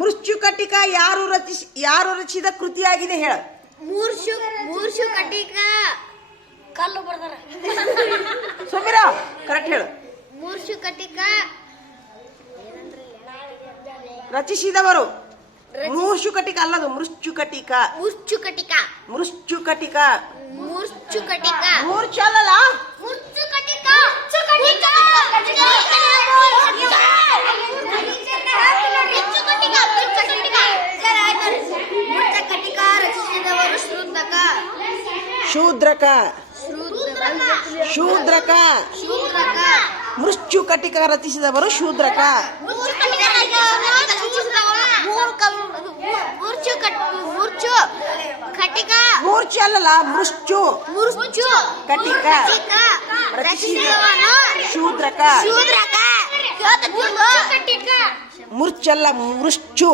ಮೃಚ್ಯುಕಟಿಕ ಯಾರು ರಚಿಸಿದ ಕೃತಿಯಾಗಿದೆ ಹೇಳ. ಮೂರ್ಛುಕಟಿಕ ಕಲ್ಲು ಬರ್ದಾರ. ಸುಮಿರ ಕರೆಕ್ಟ್ ಹೇಳು. ಮೂರ್ಛುಕಟಿಕ ರಚಿಸಿದವರು. ಮೂರ್ಛುಕಟಿಕ ಅಲ್ಲದು, ಮೃಚ್ಯುಕಟಿಕ. ಮೂರ್ಛುಕಟಿಕ ಮೃಚ್ಯುಕಟಿಕ ಮೂರ್ಛುಕಟಿಕ ಮೂರ್ಛ ಅಲ್ಲಲ್ಲ. ಮೂರ್ಛುಕಟಿಕ ಶೂದ್ರಕ. ಶೂದ್ರಕ. ಮೃಚ್ಯುಕಟಿಕ ರಚಿಸಿದವರು ಶೂದ್ರಕ. ಮೂರ್ಛ ಅಲ್ಲಲ್ಲ, ಮೃಚ್ಯು ಕಟಿಕ ರಚಿಸಿದವರು ಶೂದ್ರಕ. ಮೂರ್ಛಲ್ಲ, ಮೃಚ್ಯು.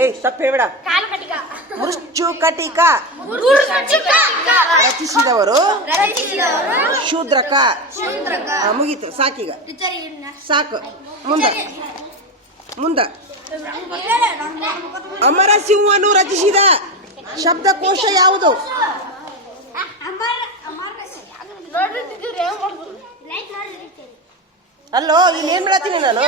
ಏಯ್ ತಪ್ಪು ಹೇಳ್ಬೇಡ. ಮೃಚ್ಯುಕಟಿಕ ರಚಿಸಿದವರು ಶೂದ್ರಕ. ಮುಗೀತು, ಸಾಕೀಗ ಸಾಕು. ಮುಂದ ಅಮರಸಿಂಹನು ರಚಿಸಿದ ಶಬ್ದಕೋಶ ಯಾವುದು? ಅಲ್ಲೋ, ಇಲ್ಲಿ ಏನ್ ಮಾಡತ್ತೀನಿ ನಾನು?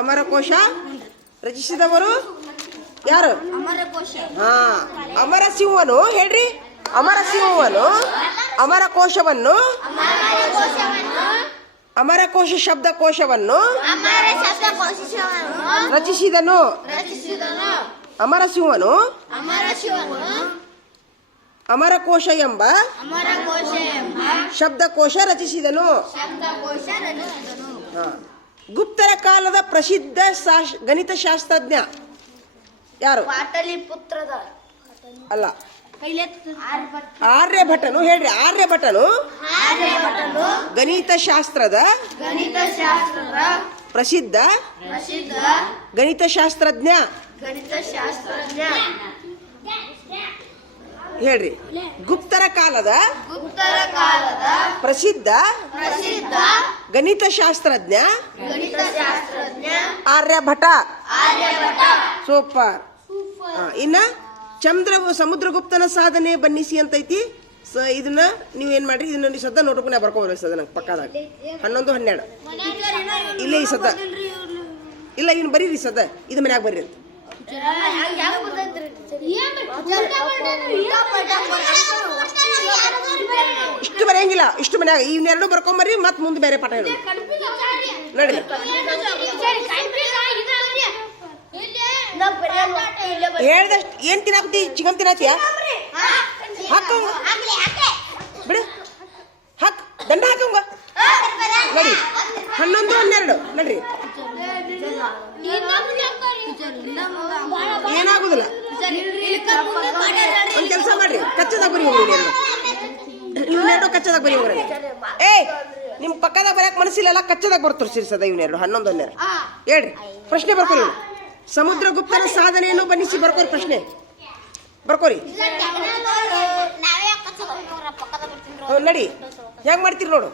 ಅಮರಕೋಶ ರಚಿಸಿದವರು ಯಾರು? ಹಾ, ಅಮರಸಿಂಹನು ಹೇಳ್ರಿ. ಅಮರಕೋಶ ಶಬ್ದಕೋಶವನ್ನು ರಚಿಸಿದನು. ಅಮರಸಿಂಹನು ಅಮರಕೋಶ ಎಂಬ ಶಬ್ದಕೋಶ ರಚಿಸಿದನು. ಗುಪ್ತರ ಕಾಲದ ಪ್ರಸಿದ್ಧ ಗಣಿತಶಾಸ್ತ್ರಜ್ಞ ಯಾರು? ಪಾಟಲಿಪುತ್ರದ ಅಲ್ಲ, ಆರ್ಯಭಟನು ಹೇಳ್ರಿ. ಆರ್ಯಭಟನು ಗಣಿತಶಾಸ್ತ್ರದ ಪ್ರಸಿದ್ಧ ಗಣಿತಶಾಸ್ತ್ರಜ್ಞ ಹೇಳ್ರಿ. ಗುಪ್ತರ ಕಾಲದ ಪ್ರಸಿದ್ಧ ಗಣಿತಶಾಸ್ತ್ರಜ್ಞ ಆರ್ಯಭಟ. ಸೂಪರ್. ಇನ್ನ ಸಮುದ್ರಗುಪ್ತನ ಸಾಧನೆ ಬನ್ನಿಸಿ ಅಂತೈತಿ. ಇದನ್ನ ನೀವ್ ಏನ್ ಮಾಡ್ರಿ, ಇದನ್ನ ನೀವು ಸದ್ದ ನೋಡ್ಕೊಂಡು ಬರ್ಕೋಬೋದು. ಸದ ನಂಗೆ ಪಕ್ಕದಾಗ 11, 12 ಇಲ್ಲೇ ಈ ಸದ್ದ ಇಲ್ಲ, ಇನ್ನು ಬರೀರಿ ಸದ್ದ. ಇದು ಮನ್ಯಾಗ ಬರ್ರಿ ಅಂತ. ಇಷ್ಟು ಬರೆಯಂಗಿಲ್ಲ, ಇಷ್ಟು ಮನ್ಯಾಗ ಇವನ್ನೆರಡು ಬರ್ಕೊಂಬರ್ರಿ. ಮತ್ ಮುಂದೆ ಬೇರೆ ಪಾಠ ಹೇಳಿ ನೋಡಿ. ಹೇಳ್ದಷ್ಟು ಏನ್ ತಿನ್ನಾಕತಿ? ಚಿಕನ್ ತಿನ್ನಾತಿಯ? ಹಾಕ ಬಿಡು, ಹಾಕ್ ದಂಡ ಹಾಕಂಗ ನೋಡಿ. 11, 12 ನೋಡ್ರಿ. ಏನಾಗುದಿಲ್ಲ. ಒಂದ್ ಕೆಲಸ ಮಾಡ್ರಿ, ಕಚ್ಚದಾಗ ಬರೀ ಹೋಗ್ರಿ. ಇವನ್ನೆರಡು ಕಚ್ಚದಾಗ ಬರೀ ಹೋಗ್ರಿ. ನಿಮ್ ಪಕ್ಕದಾಗ ಬರಕ್ ಮನಸ್ಸಿಲ್ಲ, ಕಚ್ಚದಾಗ ಬರ್ತಾರೆ ಸಿರ್ಸದ. ಇವನ್ನೆರಡು 11, 12 ಹೇಳ್ರಿ. ಪ್ರಶ್ನೆ ಬರ್ಕೋರಿ. ಸಮುದ್ರಗುಪ್ತನ ಸಾಧನೆಯನ್ನು ಬನ್ನಿಸಿ ಬರ್ಕೋರಿ. ಪ್ರಶ್ನೆ ಬರ್ಕೋರಿ. ನಡಿ, ಹೆಂಗ್ ಮಾಡ್ತೀರಿ ನೋಡು.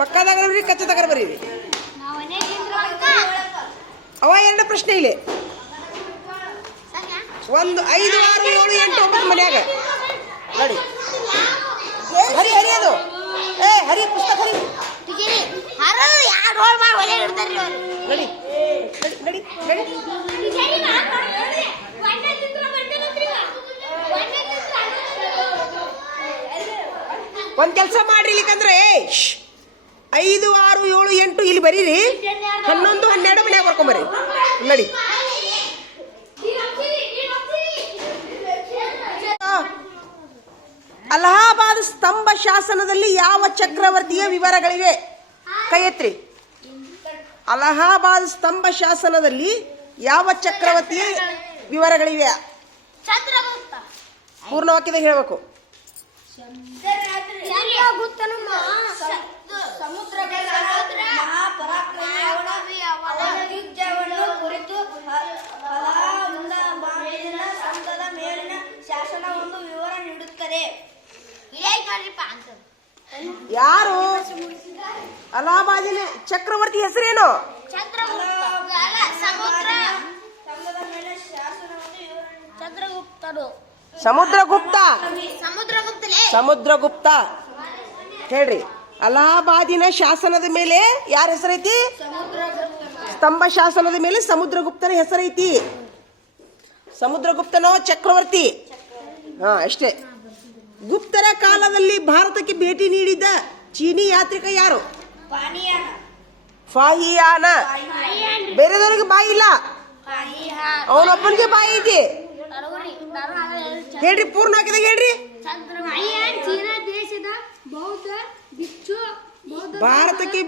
ಪಕ್ಕದಾಗ ಬರ್ರಿ, ಕಚ್ಚದಾಗ ಬರೀರಿ. ಅವ 2 ಪ್ರಶ್ನೆ ಇಲ್ಲಿ. 1, 5, 6, 7, 8, 9 ಮನ್ಯಾಗ ನೋಡಿ. ಹರಿ ಅದು ಹರಿ ಪುಸ್ತಕ ಹರಿ ನಡಿ ನಡಿ ನಡಿ. ಒಂದ್ ಕೆಲಸ ಮಾಡ್ರಿ. ಇಲ್ಲಿಕಂದ್ರೆ 5, 6, 7, 8 ಇಲ್ಲಿ ಬರೀರಿ. 11, 12 ಮನ್ಯಾಗ ಬರ್ಕೊಂಬರ್ರಿ. ನಡಿ. ಅಲಹಾಬಾದ್ ಸ್ತಂಭ ಶಾಸನದಲ್ಲಿ ಯಾವ ಚಕ್ರವರ್ತಿಯ ವಿವರಗಳಿವೆ? ಕೈ ಎತ್ರಿ. ಅಲಹಾಬಾದ್ ಸ್ತಂಭ ಶಾಸನದಲ್ಲಿ ಯಾವ ಚಕ್ರವರ್ತಿಯ ವಿವರಗಳಿವೆ? ಪೂರ್ಣ ವಾಕ್ಯದ ಹೇಳಬೇಕು. ಯಾರು ಅಲಹಾಬಾದಿನ ಚಕ್ರವರ್ತಿ ಹೆಸರೇನು? ಚಂದ್ರಗುಪ್ತರು. ಸಮುದ್ರಗುಪ್ತ. ಸಮುದ್ರಗುಪ್ತಲೇ. ಸಮುದ್ರಗುಪ್ತ ಹೇಳ್ರಿ. ಅಲಹಾಬಾದಿನ ಶಾಸನದ ಮೇಲೆ ಯಾರ ಹೆಸರೈತಿ? ಸ್ತಂಭ ಶಾಸನದ ಮೇಲೆ ಸಮುದ್ರಗುಪ್ತನ ಹೆಸರೈತಿ. ಸಮುದ್ರಗುಪ್ತನೋ ಚಕ್ರವರ್ತಿ. ಹಾ ಅಷ್ಟೇ. ಗುಪ್ತರ ಕಾಲದಲ್ಲಿ ಭಾರತಕ್ಕೆ ಭೇಟಿ ನೀಡಿದ ಚೀನಿ ಯಾತ್ರಿಕ ಯಾರು? ಫಾಹಿಯಾನ. ಬೇರೆದವರಿಗೆ ಬಾಯಿ ಇಲ್ಲ, ಅವನೊಬ್ಬನಿಗೆ ಬಾಯಿ ಐತಿ. ಹೇಳ್ರಿ, ಪೂರ್ಣ ಹಾಕಿದಾಗ ಹೇಳ್ರಿ. ಚೀನಾ ದೇಶದ ಬೌದ್ಧ ಭಿಕ್ಷು ಭಾರತಕ್ಕೆ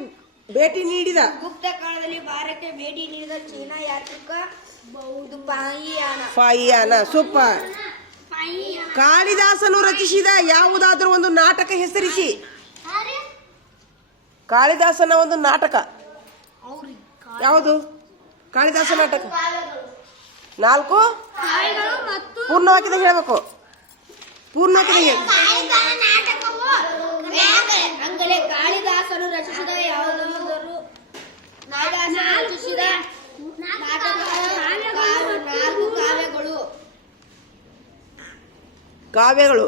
ಭೇಟಿ ನೀಡಿದ ಗುಪ್ತ ಕಾಲದಲ್ಲಿ ಭಾರತಕ್ಕೆ ಭೇಟಿ ನೀಡಿದ ಚೀನಾ ಯಾತ್ರಿಕ ಬೌದ್ಧ ಫಾಹಿಯಾನ. ಸೂಪರ್. ಕಾಳಿದಾಸನು ರಚಿಸಿದ ಯಾವುದಾದರೂ ಒಂದು ನಾಟಕ ಹೆಸರಿಸಿ. ಕಾಳಿದಾಸನ ಒಂದು ನಾಟಕ ಯಾವುದು? ಕಾಳಿದಾಸ ನಾಟಕ 4 ಪೂರ್ಣವಾಕ್ಯದಾಗ ಹೇಳ್ಬೇಕು. ಪೂರ್ಣವಾಕ್ಯದಾಗ ಹೇಳಿ. ಅಂಗಲೇ ಕಾಳಿದಾಸನು ರಚಿಸಿದ ಯಾವುದಾದರೂ ರಚಿಸಿದ ನಾಲ್ಕು ಕಾವ್ಯಗಳು.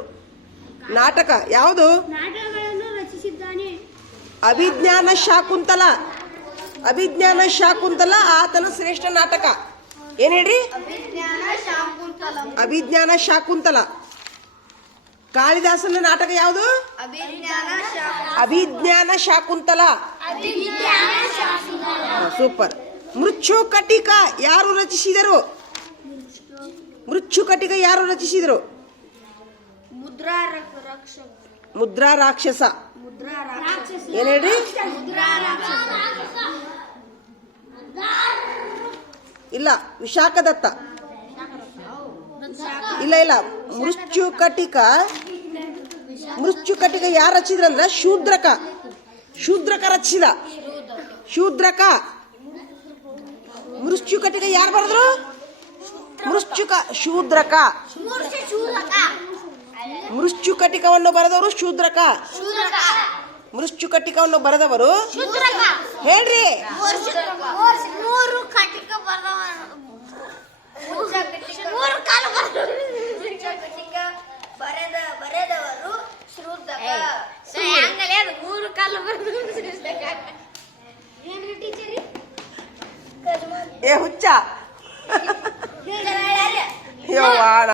ನಾಟಕ ಯಾವುದು? ನಾಟಕಗಳನ್ನು ರಚಿಸಿದ್ದಾನೆ. ಅಭಿಜ್ಞಾನ ಶಾಕುಂತಲ. ಅಭಿಜ್ಞಾನ ಶಾಕುಂತಲ ಆತನ ಶ್ರೇಷ್ಠ ನಾಟಕ. ಏನ್ ಹೇಳ್ರಿ? ಅಭಿಜ್ಞಾನ ಶಾಕುಂತಲ. ಕಾಳಿದಾಸನ ನಾಟಕ ಯಾವುದು? ಅಭಿಜ್ಞಾನ ಶಾಕುಂತಲ. ಸೂಪರ್. ಮೃಚ್ಛು ಕಟಿಕ ಯಾರು ರಚಿಸಿದರು? ಮೃಚ್ಛು ಕಟಿಕ ಯಾರು ರಚಿಸಿದರು? ಮುದ್ರಾ ರಾಕ್ಷಸ. ಏನ್ ಹೇಳ್ರಿ? ಇಲ್ಲ, ವಿಶಾಖದತ್ತ. ಇಲ್ಲ, ಮೃಚ್ಛು ಕಟಿಕ ಯಾರು ರಚಿಸಿದ್ರಂದ್ರ ಶೂದ್ರಕ. ರಚಿಸಿದ ಶೂದ್ರಕ. ಮೃಚ್ಛು ಕಟಿಕ ಯಾರು ಬರೆದ್ರು? ಶೂದ್ರಕ. ಮೃಚ್ಛು ಕಟಿಕವನ್ನು ಬರೆದವರು ಶೂದ್ರಕ. ಮೃಚ್ಛು ಕಟಿಕವನ್ನು ಬರೆದವರು ಹೇಳ್ರಿ. ಬರೆದವರು ಏ ಹುಚ್ಚ